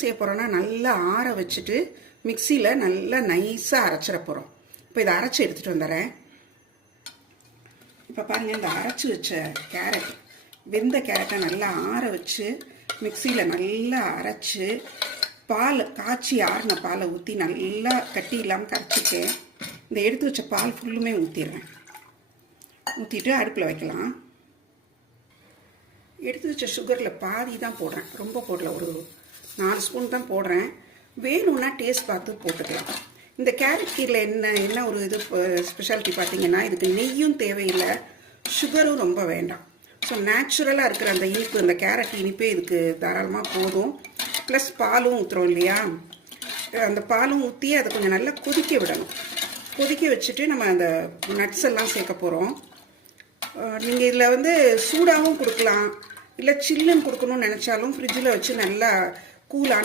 செய்ய போகிறோன்னா நல்லா ஆற வச்சுட்டு மிக்சியில் நல்லா நைஸாக அரைச்சிட போகிறோம். இப்போ இதை அரைச்சி எடுத்துகிட்டு வந்துடுறேன். இப்போ பாருங்கள், இந்த அரைச்சி வச்ச கேரட், வெந்த கேரட்டை நல்லா ஆற வச்சு மிக்சியில் நல்லா அரைச்சி பால் காய்ச்சி ஆறின பாலை ஊற்றி நல்லா கட்டி இல்லாமல் கரைச்சிட்டேன். இந்த எடுத்து வச்ச பால் ஃபுல்லுமே ஊற்றிடுறேன். ஊற்றிட்டு அடுப்பில் வைக்கலாம். எடுத்து வச்ச சுகரில் பாதி தான் போடுறேன், ரொம்ப போடல, ஒரு 4 ஸ்பூன் தான் போடுறேன். வேணும்னா டேஸ்ட் பார்த்து போட்டுக்கலாம். இந்த கேரட் கீரில் என்ன ஒரு இது ஸ்பெஷாலிட்டி பார்த்தீங்கன்னா, இதுக்கு நெய்யும் தேவையில்லை, சுகரும் ரொம்ப வேண்டாம். ஸோ நேச்சுரலாக இருக்கிற அந்த இனிப்பு, அந்த கேரட் இனிப்பே இதுக்கு தாராளமாக போதும். ப்ளஸ் பாலும் ஊற்றுறோம் இல்லையா, அந்த பாலும் ஊற்றி அதை கொஞ்சம் நல்லா கொதிக்க விடணும். கொதிக்க வச்சுட்டு நம்ம அந்த நட்ஸ் எல்லாம் சேர்க்க போகிறோம். நீங்கள் இதில் சூடாகவும் கொடுக்கலாம், இல்லை சில்லுன்னு கொடுக்கணும்னு நினச்சாலும் ஃப்ரிட்ஜில் வச்சு நல்லா கூலான